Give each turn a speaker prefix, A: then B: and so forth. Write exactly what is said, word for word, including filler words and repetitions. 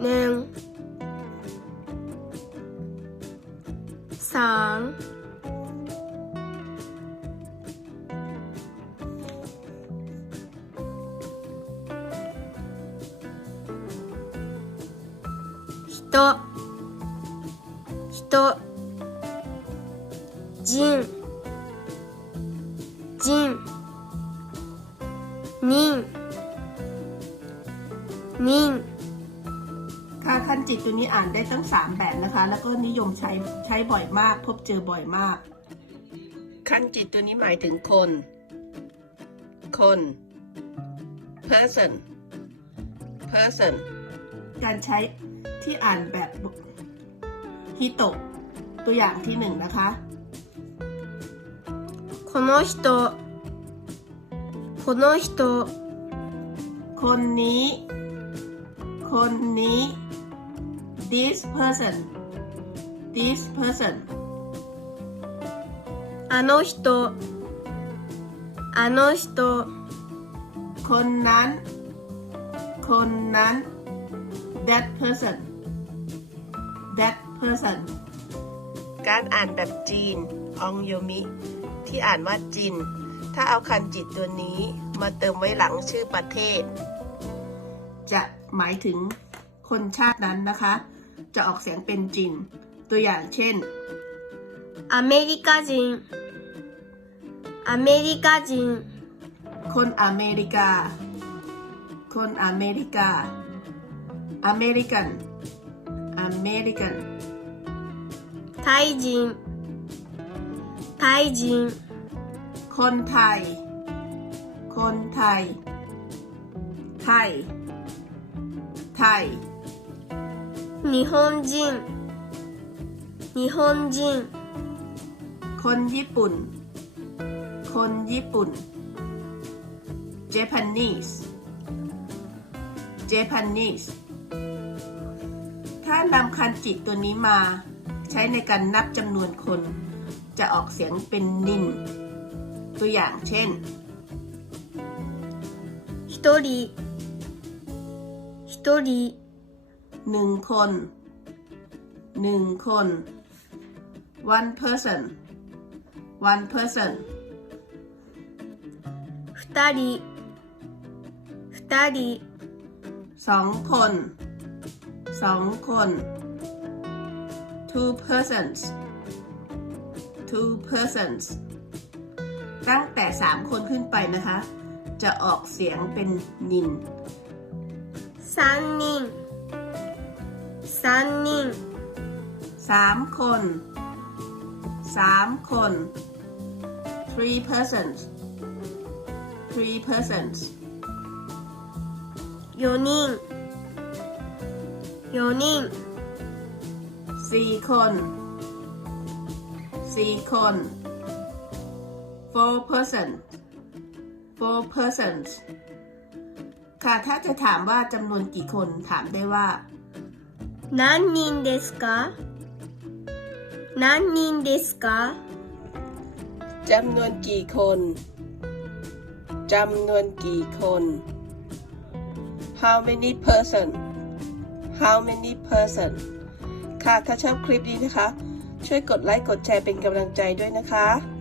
A: หนึ่งสอง人人人人人人
B: ค่ะคันจิตัวนี้อ่านได้ตั้งสามแบบนะคะแล้วก็นิยมใช้ใช้บ่อยมากพบเจอบ่อยมากคันจิตัวนี้หมายถึงคนคน person person การใช้ที่อ่านแบบฮิโตะตัวอย่างที่หนึ่งนะคะ
A: この人この人
B: คนนี้คนนี้ this person this person
A: あの人あの人
B: คนนั้นคนนั้น that person that person การอ่านแบบจีนองโยมิที่อ่านว่าจินถ้าเอาคันจิตัวนี้มาเติมไว้หลังชื่อประเทศจะหมายถึงคนชาตินั้นนะคะจะออกเสียงเป็นจินตัวอย่างเช่น
A: アメリカ人アメリカ人
B: คนอเมริกาคนอเมริกาอเมริกันอเมริกัน
A: タイ人タイ人
B: คนไทยคนไทยไทยไทย
A: 日本人日本人
B: คนญี่ปุ่นคนญี่ปุ่น Japanese Japanese ถ้านำคันจิตัวนี้มาใช้ในการนับจำนวนคนจะออกเสียงเป็นนินตัวอย่างเช่น
A: 一人一人
B: หนึ่งคนหนึ่งคน one person one person
A: 二人二人
B: สองคนสองคน two persons two persons ตั้งแต่สามคนขึ้นไปนะคะจะออกเสียงเป็นนิน
A: 三人三人
B: สามคนสามคน three persons three persons
A: 四人四人
B: สี่คนสี่คน four persons four persons ค่ะถ้าจะถามว่าจำนวนกี่คนถามได้ว่า
A: 何人ですか何人ですか
B: จำนวนกี่คนจำนวนกี่คน how many person how many person ค่ะถ้าชอบคลิปนี้นะคะช่วยกดไลค์กดแชร์เป็นกำลังใจด้วยนะคะ